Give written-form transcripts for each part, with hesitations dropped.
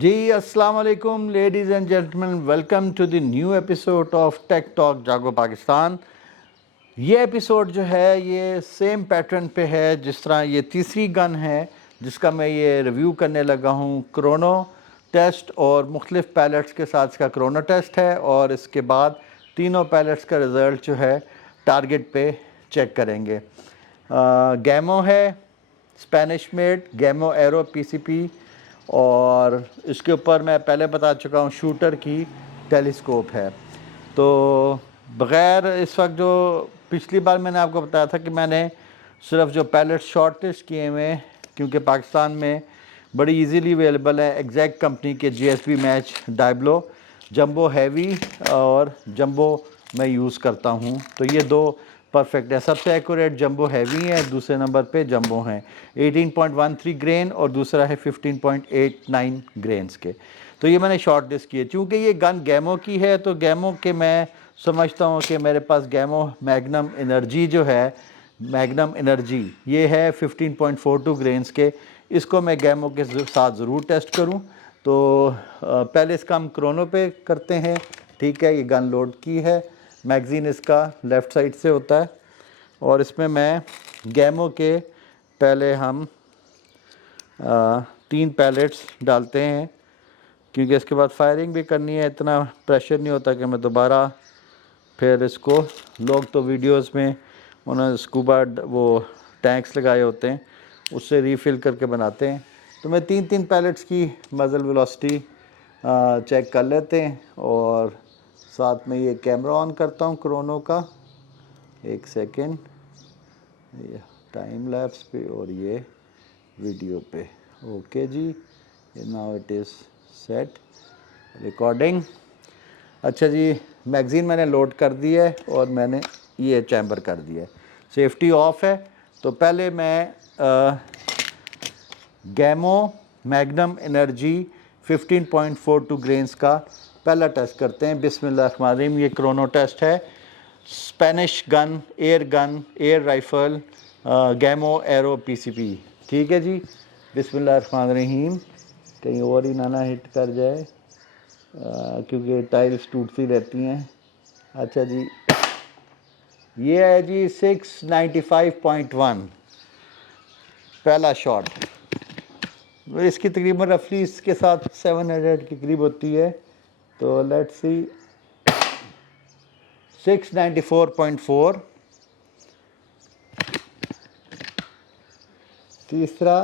जी अस्सलाम वालेकुम ladies and gentleman, welcome to the new episode of tech talk Jago Pakistan. ये episode जो है ये सेम पैटर्न पे है जिस तरह ये तीसरी गन है जिसका मैं ये रिव्यू करने लगा हूँ। क्रोनो टेस्ट और मुख्तलिफ पैलेट्स के साथ इसका क्रोनो टेस्ट है और इसके बाद तीनों पैलेट्स का रिज़ल्ट जो है टारगेट पे चेक करेंगे। गैमो है, स्पेनिश मेड गैमो एरो पीसीपी, और इसके ऊपर मैं पहले बता चुका हूँ शूटर की टेलीस्कोप है। तो बग़ैर इस वक्त जो पिछली बार मैंने आपको बताया था कि मैंने सिर्फ जो पैलेट शॉर्ट लिस्ट किए हुए हैं क्योंकि पाकिस्तान में बड़ी इजीली अवेलेबल है एग्जैक्ट कंपनी के GSB match Diablo jumbo heavy और जंबो मैं यूज़ करता हूँ। तो ये दो परफेक्ट है। सबसे एक्यूरेट जंबो हैवी है, दूसरे नंबर पे जंबो हैं 18.13 ग्रेन और दूसरा है 15.89 ग्रेन्स के। तो ये मैंने शॉर्ट लिस्ट किए चूँकि ये गन गैमो की है तो गैमो के मैं समझता हूँ कि मेरे पास गैमो मैग्नम एनर्जी जो है मैग्नम एनर्जी ये है 15.42 ग्रेन्स के, इसको मैं गैमो के साथ ज़रूर टेस्ट करूँ। तो पहले इसका हम क्रोनो पे करते हैं। ठीक है, ये गन लोड की है, मैगज़ीन इसका लेफ़्ट साइड से होता है और इसमें मैं गैमो के पहले हम 3 पैलेट्स डालते हैं क्योंकि इसके बाद फायरिंग भी करनी है। इतना प्रेशर नहीं होता कि मैं दोबारा फिर इसको, लोग तो वीडियोस में उन्होंने स्कूबा वो टैंक्स लगाए होते हैं उससे रीफ़िल करके बनाते हैं। तो मैं 3 पैलेट्स की मज़ल वेलोसिटी चेक कर लेते हैं और साथ में ये कैमरा ऑन करता हूँ क्रोनो का। एक सेकेंड, ये टाइम लैप्स पे और ये वीडियो पे। ओके जी, now it is set recording. अच्छा जी, मैगज़ीन मैंने लोड कर दी है और मैंने ये चैम्बर कर दिया है, सेफ्टी ऑफ है। तो पहले मैं गैमो मैग्नम एनर्जी 15.42 ग्रेन्स का पहला टेस्ट करते हैं। बिस्मिल्लाहिर्रहमानिर्रहीम। ये क्रोनो टेस्ट है, Spanish gun, air rifle गैमो arrow PCP. ठीक है जी, बिस्मिल्लाहिर्रहमानिर्रहीम। कहीं और ही ना हिट कर जाए क्योंकि टाइल्स टूटती रहती हैं। अच्छा जी, ये है जी 695.1 पहला शॉट। इसकी तकरीबन रफली इसके साथ 700 के करीब होती है। तो लेट्स सी 694.4। तीसरा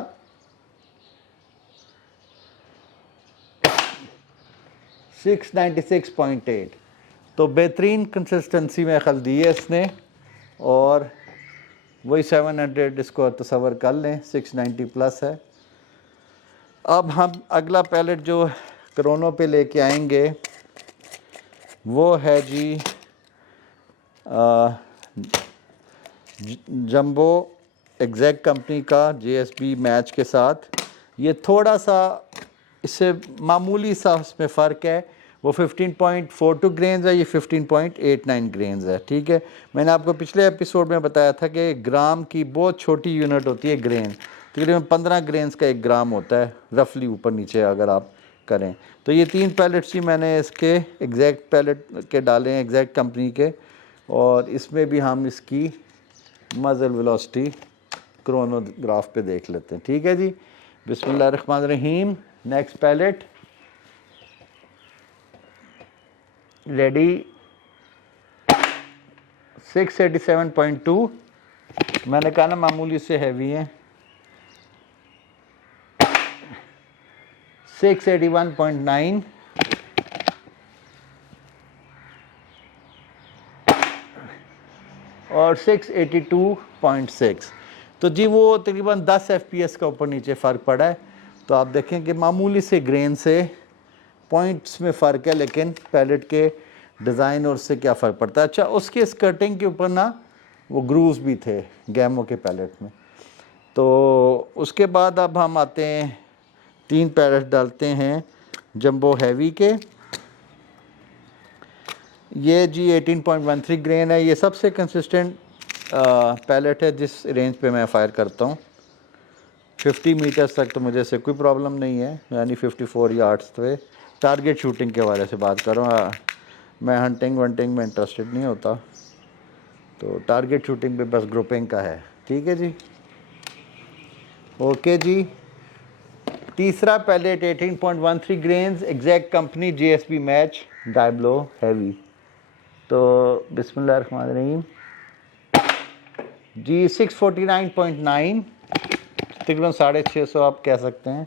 696.8। तो बेहतरीन कंसिस्टेंसी में खल दी है इसने और वही 700 इसको तसव्वुर कर लें, 690 प्लस है। अब हम अगला पैलेट जो क्रोनो पे लेके आएंगे वो है जी जंबो एग्जैक्ट कंपनी का जीएसबी मैच के साथ। ये थोड़ा सा इससे मामूली सा उसमें फ़र्क है, वो 15.42 ग्रेन्स है, ये 15.89 ग्रेन्स है। ठीक है, मैंने आपको पिछले एपिसोड में बताया था कि ग्राम की बहुत छोटी यूनिट होती है ग्रेन, तकरीबन 15 ग्रेन्स का 1 ग्राम होता है रफली ऊपर नीचे अगर आप करें। तो ये 3 पैलेट्स ही मैंने इसके एग्जैक्ट पैलेट के डाले हैं, एग्जैक्ट कंपनी के, और इसमें भी हम इसकी मज़ल वेलोसिटी क्रोनोग्राफ पे देख लेते हैं। ठीक है जी, बिस्मिल्लाहिर्रहमानिर्रहीम। Next palette ready. 687.2 मैंने कहा ना मामूली से हैवी है। 681.9 और 682.6। तो जी वो तकरीबन 10 FPS का ऊपर नीचे फ़र्क पड़ा है। तो आप देखें कि मामूली से ग्रेन से पॉइंट्स में फ़र्क है, लेकिन पैलेट के डिज़ाइन और उससे क्या फ़र्क पड़ता है। अच्छा, उसके स्कर्टिंग के ऊपर ना वो ग्रूव्स भी थे गैमो के पैलेट में। तो उसके बाद अब हम आते हैं 3 पैलेट डालते हैं जंबो हैवी के। ये जी 18.13 ग्रेन है, ये सबसे कंसिस्टेंट पैलेट है जिस रेंज पे मैं फ़ायर करता हूँ। 50 मीटर्स तक तो मुझे से कोई प्रॉब्लम नहीं है, यानी 54 यार्ड्स पे। टारगेट शूटिंग के बारे से बात करूँ, मैं हंटिंग वंटिंग में इंटरेस्टेड नहीं होता, तो टारगेट शूटिंग पे बस ग्रुपिंग का है। ठीक है जी, ओके जी। तीसरा pellet 18.13 grains, exact company JSB match Diabolo heavy. तो बिस्मिल्लाहिर्रहमानिर्रहीम जी, 649.9, तकरीबन 650 आप कह सकते हैं।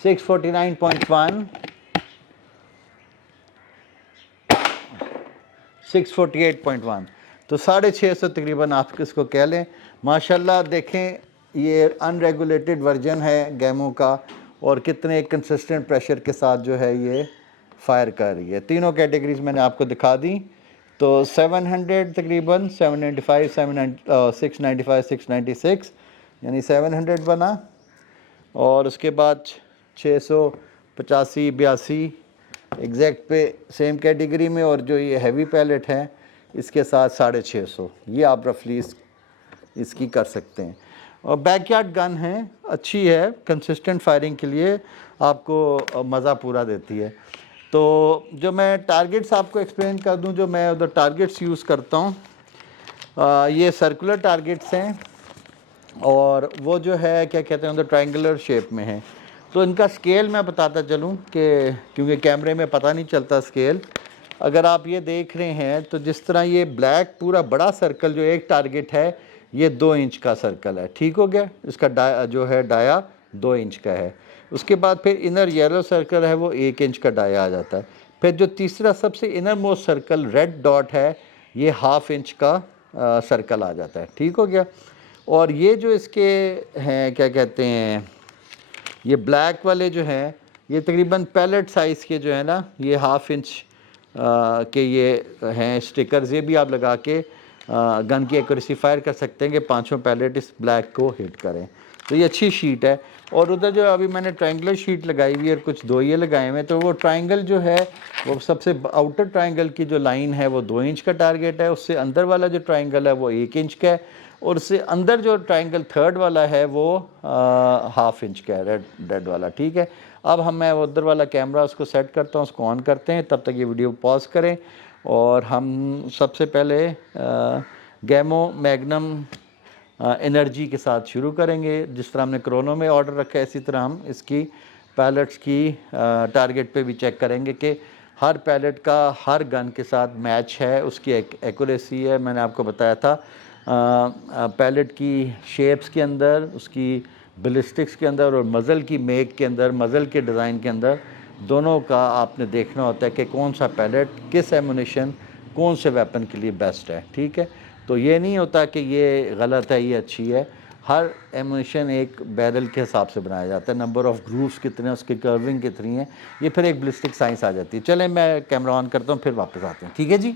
649.1, 648.1, तो 650 तकरीबन आप इसको कह लें। माशाल्लाह देखें, ये अनरेगुलेटेड वर्जन है गैमो का, और कितने कंसिस्टेंट प्रेशर के साथ जो है ये फायर कर रही है। तीनों कैटेगरीज मैंने आपको दिखा दी। तो 700 तकरीबन 795, 695, 696, यानी 700 बना, और उसके बाद 685, 82 एग्जैक्ट पे सेम कैटेगरी में, और जो ये हैवी पैलेट है इसके साथ 650, ये आप रफली इसकी कर सकते हैं। और बैकयार्ड गन है, अच्छी है, कंसिस्टेंट फायरिंग के लिए आपको मज़ा पूरा देती है। तो जो मैं टारगेट्स आपको एक्सप्लेन कर दूं, जो मैं उधर टारगेट्स यूज़ करता हूं, ये सर्कुलर टारगेट्स हैं, और वो जो है क्या कहते हैं उधर ट्रायंगुलर शेप में है। तो इनका स्केल मैं बताता चलूं कि क्योंकि कैमरे में पता नहीं चलता स्केल। अगर आप ये देख रहे हैं तो जिस तरह ये ब्लैक पूरा बड़ा सर्कल जो एक टारगेट है, ये 2 इंच का सर्कल है। ठीक हो गया, इसका जो है डाया 2 इंच का है। उसके बाद फिर इनर येलो सर्कल है, वो 1 इंच का डाया आ जाता है। फिर जो तीसरा सबसे inner most circle red dot है, ये 1/2 इंच का सर्कल आ जाता है। ठीक हो गया। और ये जो इसके हैं क्या कहते हैं, ये ब्लैक वाले जो हैं, ये तकरीबन पैलेट साइज़ के जो है ना, ये 1/2 इंच के ये हैं स्टिकर्स। ये भी आप लगा के गन की एक्यूरेसी फायर कर सकते हैं कि 5 पैलेट इस ब्लैक को हिट करें। तो ये अच्छी शीट है। और उधर जो अभी मैंने ट्रायंगुलर शीट लगाई हुई है और कुछ 2 ये लगाए हुए हैं, तो वो ट्रायंगल जो है, वो सबसे आउटर ट्रायंगल की जो लाइन है वो 2 इंच का टारगेट है। उससे अंदर वाला जो ट्रायंगल है वो 1 इंच का है, और उससे अंदर जो ट्रायंगल थर्ड वाला है वो 1/2 इंच का है, रेड वाला। ठीक है। अब मैं उधर वाला कैमरा उसको सेट करता हूँ, उसको ऑन करते हैं। तब तक ये वीडियो पॉज करें, और हम सबसे पहले गैमो मैग्नम एनर्जी के साथ शुरू करेंगे। जिस तरह हमने क्रोनो में ऑर्डर रखा है, इसी तरह हम इसकी पैलेट्स की टारगेट पे भी चेक करेंगे कि हर पैलेट का हर गन के साथ मैच है, उसकी एक्यूरेसी है। मैंने आपको बताया था पैलेट की शेप्स के अंदर, उसकी बैलिस्टिक्स के अंदर, और मज़ल की मेक के अंदर, मज़ल के डिज़ाइन के अंदर, दोनों का आपने देखना होता है कि कौन सा पैलेट किस एमुनिशन कौन से वेपन के लिए बेस्ट है। ठीक है। तो ये नहीं होता कि ये गलत है, ये अच्छी है। हर एमुनिशन एक बैरल के हिसाब से बनाया जाता है, नंबर ऑफ़ ग्रूव्स कितने, उसकी कर्विंग कितनी है, ये फिर एक बैलिस्टिक साइंस आ जाती है। चलें मैं कैमरा ऑन करता हूँ, फिर वापस आते हैं। ठीक है जी।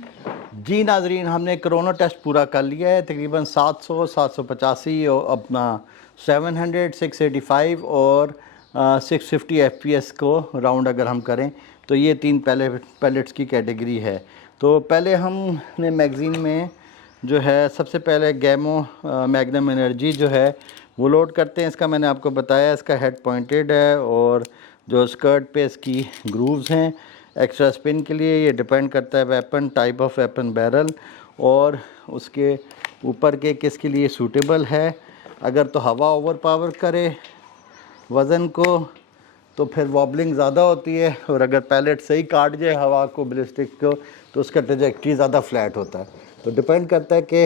जी नाजरीन, हमने कोरोना टेस्ट पूरा कर लिया है। तकरीबन 700, 785 और अपना 700, 685 और 650 FPS को राउंड अगर हम करें, तो ये 3 पैलेट्स की कैटेगरी है। तो पहले हमने मैगज़ीन में जो है सबसे पहले गैमो मैग्नम एनर्जी जो है वो लोड करते हैं। इसका मैंने आपको बताया, इसका हेड पॉइंटेड है, और जो स्कर्ट पे इसकी ग्रूव्स हैं एक्स्ट्रा स्पिन के लिए। ये डिपेंड करता है weapon, type of weapon, barrel, और उसके ऊपर के किसके लिए सूटेबल है। अगर तो हवा ओवर पावर करे वज़न को, तो फिर वॉबलिंग ज़्यादा होती है, और अगर पैलेट सही काट जाए हवा को, बैलिस्टिक को, तो उसका ट्रैजेक्टरी ज़्यादा फ्लैट होता है। तो डिपेंड करता है कि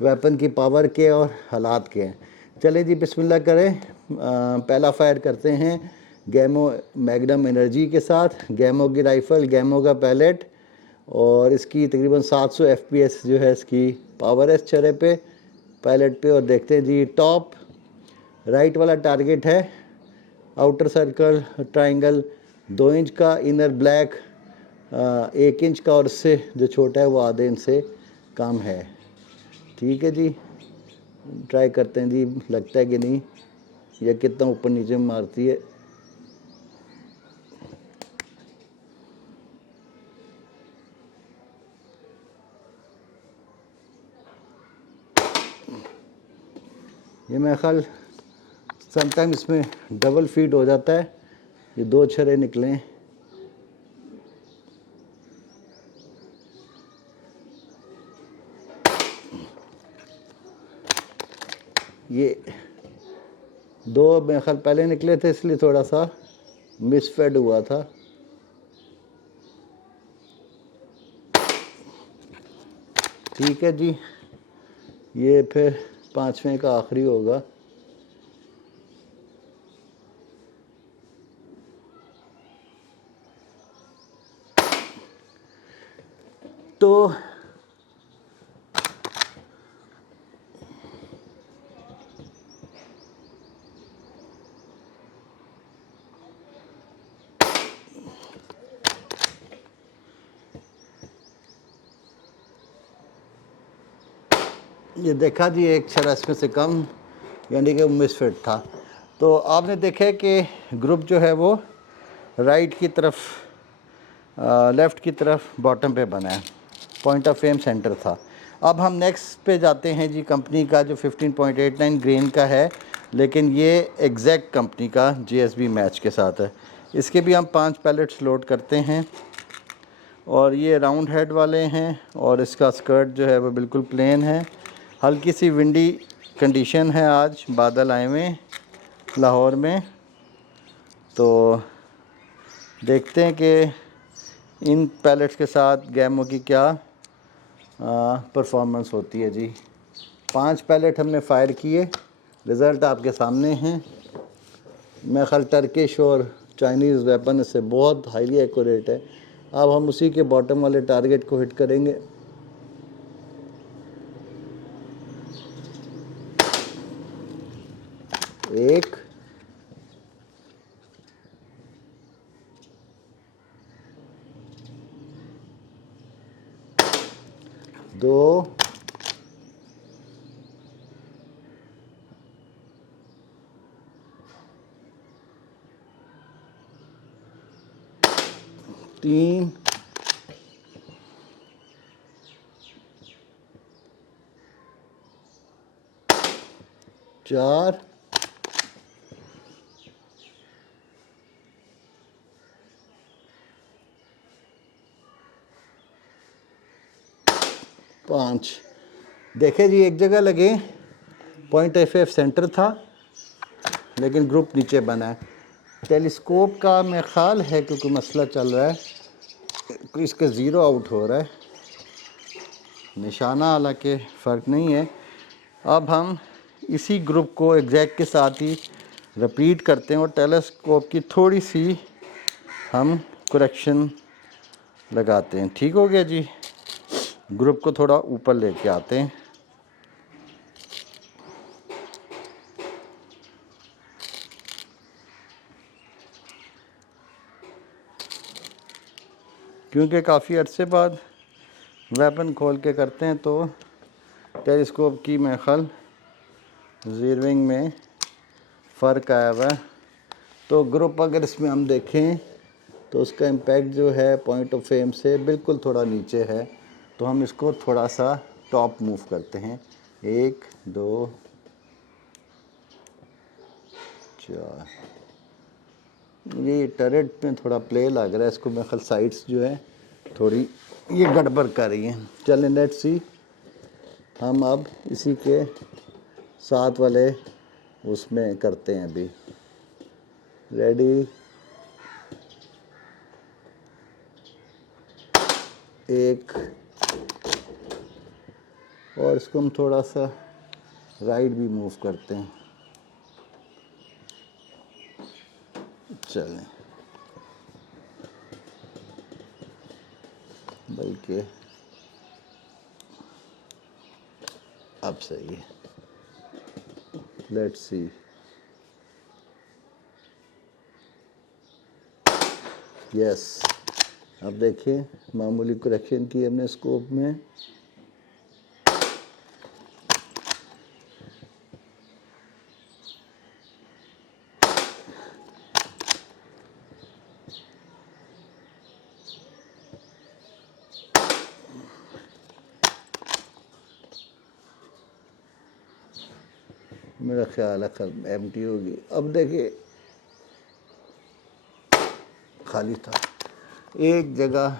वेपन की पावर के और हालात के हैं। चले जी, बिस्मिल्लाह करें। पहला फायर करते हैं गैमो मैग्नम एनर्जी के साथ। गैमो की राइफ़ल, गैमो का पैलेट, और इसकी तकरीबन 700 FPS जो है इसकी पावर है इस छर्रे पे, पैलेट पे। और देखते हैं जी, टॉप राइट वाला टारगेट है, आउटर सर्कल ट्रायंगल 2 इंच का, इनर ब्लैक 1 इंच का, और इससे जो छोटा है वो आधे इंच से कम है। ठीक है जी, ट्राई करते हैं जी, लगता है कि नहीं, या कितना ऊपर नीचे मारती है। ये मेरे ख्याल समटाइम इसमें डबल फीड हो जाता है। ये 2 छर्रे निकले। ये 2 मेरे ख्याल पहले निकले थे, इसलिए थोड़ा सा मिसफेड हुआ था। ठीक है जी, ये फिर 5वें का आखिरी होगा। तो ये देखा जी, एक छर्रा इसमें से कम, यानी कि मिसफिट था। तो आपने देखा कि ग्रुप जो है वो राइट की तरफ, लेफ़्ट की तरफ बॉटम पे बना है, पॉइंट ऑफ फेम सेंटर था। अब हम नेक्स्ट पे जाते हैं जी, कंपनी का जो 15.89 ग्रेन का है, लेकिन ये एग्जैक्ट कंपनी का GSB मैच के साथ है। इसके भी हम 5 पैलेट्स लोड करते हैं और ये राउंड हेड वाले हैं और इसका स्कर्ट जो है वो बिल्कुल प्लेन है। हल्की सी विंडी कंडीशन है, आज बादल आए हुए लाहौर में। तो देखते हैं कि इन पैलेट्स के साथ गैमो की क्या परफॉर्मेंस होती है जी। 5 पैलेट हमने फ़ायर किए, रिज़ल्ट आपके सामने हैं। मैं ख्याल टर्किश और चाइनीज़ वेपन इससे बहुत हाईली एक्यूरेट है। अब हम उसी के बॉटम वाले टारगेट को हिट करेंगे। एक, दो, तीन, चार, पाँच। देखे जी, एक जगह लगे, पॉइंट FF सेंटर था, लेकिन ग्रुप नीचे बना है। टेलीस्कोप का मैं ख्याल है क्योंकि मसला चल रहा है, इसका ज़ीरो आउट हो रहा है, निशाना हालांकि फ़र्क नहीं है। अब हम इसी ग्रुप को एग्जैक्ट के साथ ही रिपीट करते हैं और टेलीस्कोप की थोड़ी सी हम करेक्शन लगाते हैं। ठीक हो गया जी, ग्रुप को थोड़ा ऊपर लेके आते हैं। क्योंकि काफ़ी अरसे बाद वेपन खोल के करते हैं, तो टेलीस्कोप की मैं ख्याल ज़ीरोइंग में फ़र्क आया हुआ है। तो ग्रुप अगर इसमें हम देखें तो उसका इम्पैक्ट जो है पॉइंट ऑफ फेम से बिल्कुल थोड़ा नीचे है। तो हम इसको थोड़ा सा टॉप मूव करते हैं। 1, 2, 4। ये टरेट में थोड़ा प्ले लग रहा है, इसको मेरे ख्याल साइड्स जो है थोड़ी ये गड़बड़ कर रही हैं। चलें, लेट्स सी। हम अब इसी के साथ वाले उसमें करते हैं अभी। रेडी, एक, और इसको हम थोड़ा सा राइट भी मूव करते हैं। चलें, बल्कि अब सही है। Let's see. यस, अब देखिए मामूली करेक्शन की हमने स्कोप में। मेरा ख्याल है एम्प्टी होगी। अब देखिए खाली था, एक जगह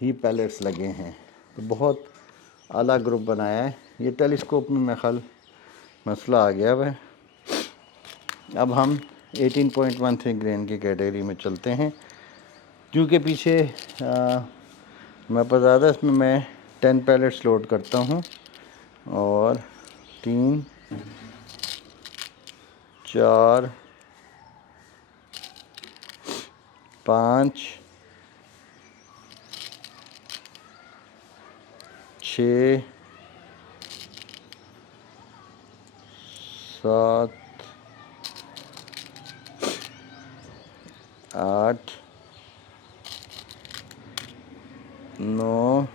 ही पैलेट्स लगे हैं, तो बहुत आला ग्रुप बनाया है। ये टेलीस्कोप में मेरा ख्याल मसला आ गया है। अब हम 18.13 ग्रेन की कैटेगरी में चलते हैं, क्योंकि पीछे मेरे पास ज़्यादा, इसमें मैं 10 पैलेट्स लोड करता हूँ और 3 4 5 6 7 8 9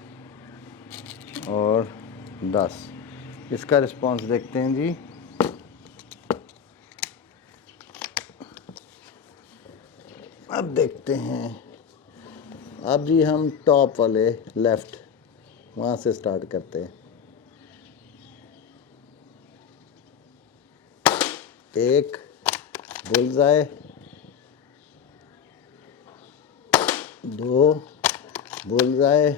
और 10। इसका रिस्पांस देखते हैं जी। अब देखते हैं, अब जी हम टॉप वाले लेफ़्ट वहाँ से स्टार्ट करते हैं। एक bullseye, 2 bullseye,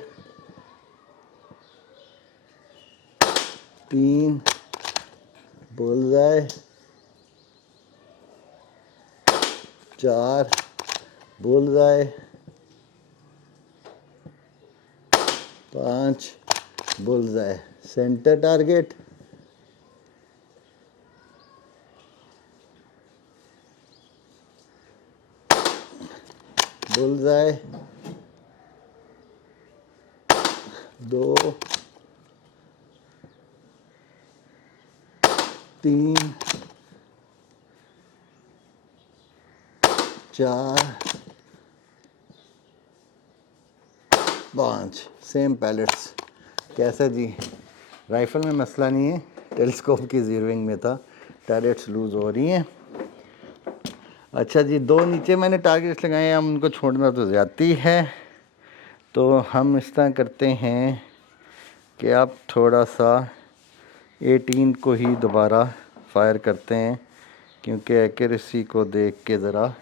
3 bullseye, 4 bullseye, 5 bullseye. Center target, bullseye, 2 3 4 5। Same pellets. कैसा जी, राइफ़ल में मसला नहीं है, टेलीस्कोप की ज़ीरोइंग में था, पैलेट्स लूज़ हो रही हैं। अच्छा जी, 2 नीचे मैंने टारगेट्स लगाए हैं, हम उनको छोड़ना तो ज़्यादती है, तो हम इस तरह करते हैं कि आप थोड़ा सा 18 को ही दोबारा फायर करते हैं, क्योंकि एक्यूरेसी को देख के ज़रा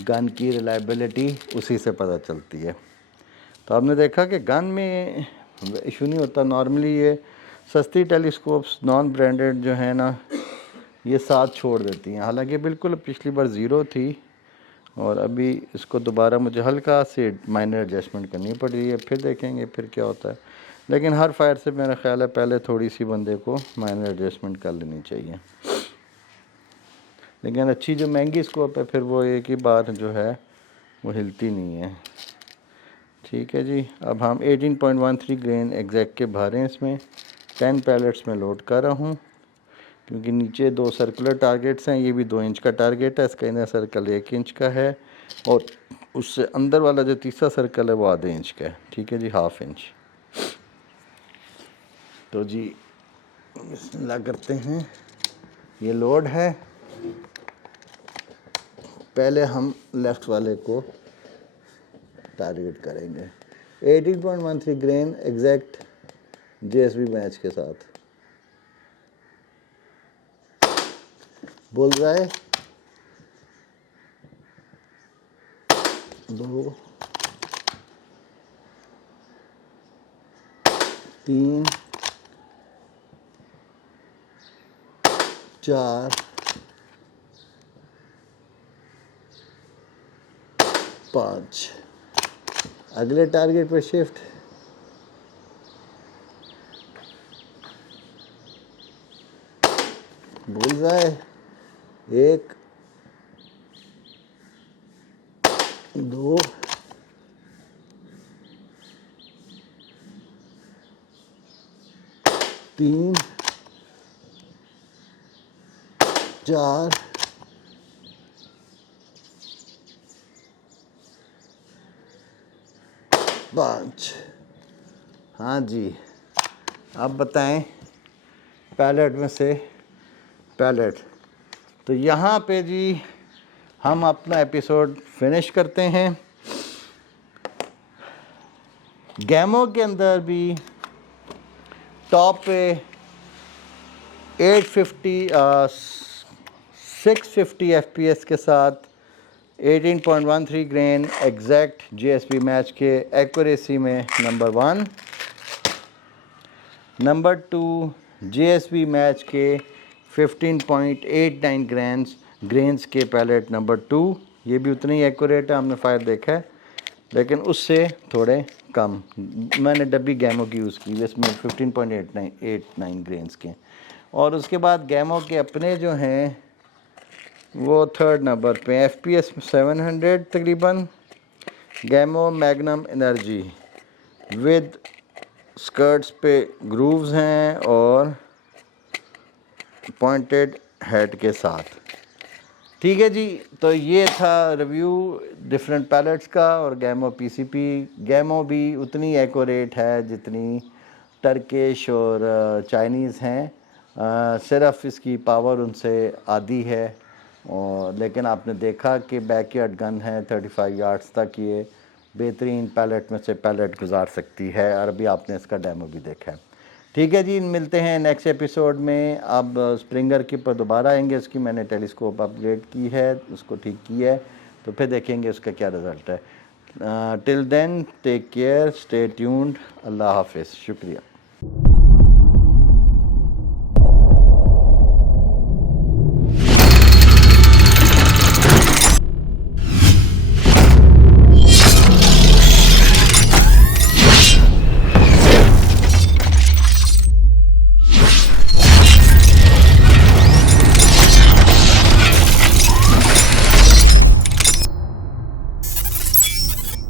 गन की रिलायबिलिटी उसी से पता चलती है। तो आपने देखा कि गन में इशू नहीं होता। नॉर्मली ये सस्ती टेलीस्कोप्स नॉन ब्रांडेड जो है ना, ये साथ छोड़ देती हैं। हालांकि बिल्कुल पिछली बार ज़ीरो थी और अभी इसको दोबारा मुझे हल्का से माइनर एडजस्टमेंट करनी पड़ रही है। फिर देखेंगे फिर क्या होता है, लेकिन हर फायर से मेरा ख्याल है पहले थोड़ी सी बंदे को माइनर एडजस्टमेंट कर लेनी चाहिए। लेकिन अच्छी जो महंगी स्कोप है, फिर वो एक ही बार जो है वो हिलती नहीं है। ठीक है जी, अब हम 18.13 ग्रेन एग्जैक्ट के भर हैं। इसमें 10 पैलेट्स में लोड कर रहा हूँ, क्योंकि नीचे 2 सर्कुलर टारगेट्स हैं। ये भी 2 इंच का टारगेट है, इसका इनर सर्कल 1 इंच का है और उससे अंदर वाला जो तीसरा सर्कल है वो आधे इंच का है। ठीक है जी, हाफ इंच। तो जी बिस्मिल्लाह करते हैं, ये लोड है। पहले हम लेफ़्ट वाले को टारगेट करेंगे। 18.13 ग्रेन एग्जैक्ट JSB मैच के साथ। बुलजाए, 2 3 4 5। अगले टारगेट पर शिफ्ट, बुलजाए, 1 2 3 4 5। हाँ जी, अब बताएं पैलेट में से पैलेट। तो यहाँ पे जी हम अपना एपिसोड फिनिश करते हैं। गैमो के अंदर भी टॉप पे 650 FPS के साथ 18.13 ग्रेन एग्जैक्ट GSP मैच के एक्यूरेसी में नंबर 1, नंबर 2 GSP मैच के 15.89 ग्रेन्स के पैलेट नंबर 2, ये भी उतनी ही एक्यूरेट है, हमने फायर देखा है लेकिन उससे थोड़े कम। मैंने डब्बी गैमो की यूज़ की, इसमें 15.89 ग्रेन्स के। और उसके बाद गैमो के अपने जो हैं वो थर्ड नंबर पे, FPS 700 तकरीबन। गैमो मैग्नम एनर्जी विद स्कर्ट्स पे ग्रूव्स हैं और पॉइंटेड हेड के साथ। ठीक है जी, तो ये था रिव्यू डिफरेंट पैलेट्स का और गैमो PCP। गैमो भी उतनी एक्यूरेट है जितनी टर्किश और चाइनीज़ हैं, सिर्फ इसकी पावर उनसे आधी है। और लेकिन आपने देखा कि बैकयार्ड गन है, 35 यार्ड्स तक ये बेहतरीन पैलेट में से पैलेट गुजार सकती है, और अभी आपने इसका डेमो भी देखा है। ठीक है जी, मिलते हैं नेक्स्ट एपिसोड में। अब स्प्रिंगर के ऊपर दोबारा आएंगे, उसकी मैंने टेलीस्कोप अपग्रेड की है, उसको ठीक किया है, तो फिर देखेंगे उसका क्या रिज़ल्ट है। Till then take care, stay tuned, अल्लाह हाफिज़, शुक्रिया।